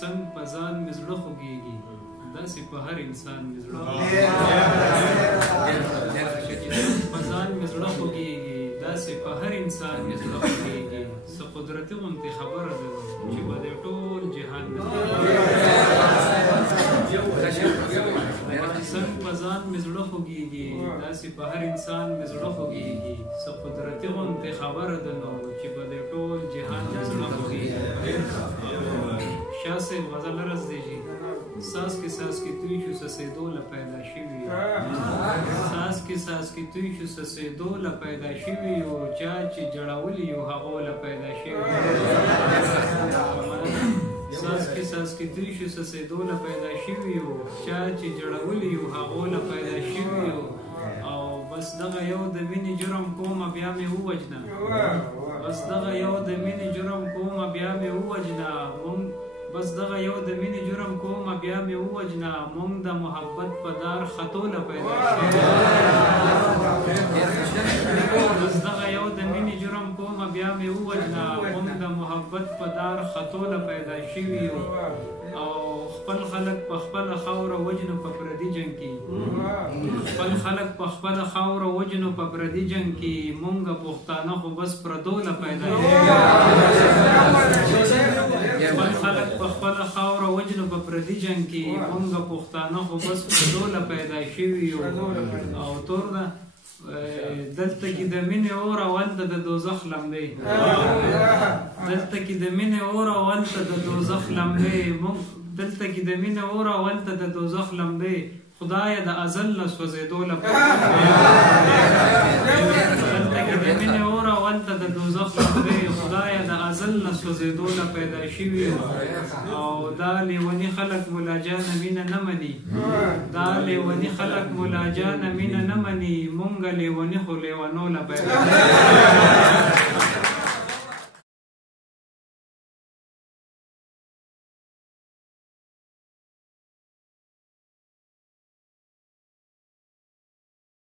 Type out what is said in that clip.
څنګ په ځان مې زړه خوږېږي داسې په هر انسان مې زړه په ځان مې زړه خوږېږي داسې په هر انسان مې زړه خوږېږي څه قدرتي غوندې خبره ده چې به د ټول جهان څنګ په ځان مې زړه خوږېږي داسې په هر انسان مې زړه خوږېږي څه قدرتي غوندې خبره ده نو چې به د ټول جهان مې زړه خوږېږي شاه صاحب غزل رس دیجی ساس کے توی شو سسیدو لپیدا شوی ساس کے توی شو سسیدو لپیدا شوی او چا چې جړاولی یو هغو لپیدا شوی ساس کے توی شو سسیدو لپیدا شوی او چا چې جړاولی یو هغو لپیدا شوی او بس دغه یو د مینې جرم کومه بیا مې ووجنه بس دغه یو د مینې جرم کومه بیا مې ووجنه بس دغه یو د مینې جرم کومه بیا مې ووجنه مونږ د محبت په دار خطو له پیدا شوي بس دغه یو د مینې جرم کومه بیا مې ووجنه مونږ د محبت په دار خطو له پیدا شوي او خپل خلک په خپله خاوره وجنو په پردي جنګ کې خپل خلک په خپله خاوره وجنو په پردي جنګ کې مونږ پښتانه خو بس پردو له پیدا خپل خلک په خپله خاوره وجنو په پردي جنګ کې مونږ پښتانه خو بس پردو له پیدا شوي او تور ده دلته کې د مینې اور او هلته د دوزخ لمبې دلته کې د مینې اور او هلته د دوزخ لمبې دلته کې د مینې اور او هلته د دوزخ لمبې خدایه د ازل نه سوځېدو لپاره دلته کې د مینې اور او هلته د دوزخ لمبې خدایه د ازل نه سوځېدو له پیدا شوي او دا لیوني خلک ملا جانه مینه نه مني دا لیوني خلک ملا جانه مینه نه مني مونږ لیوني خو لیونو له پیدا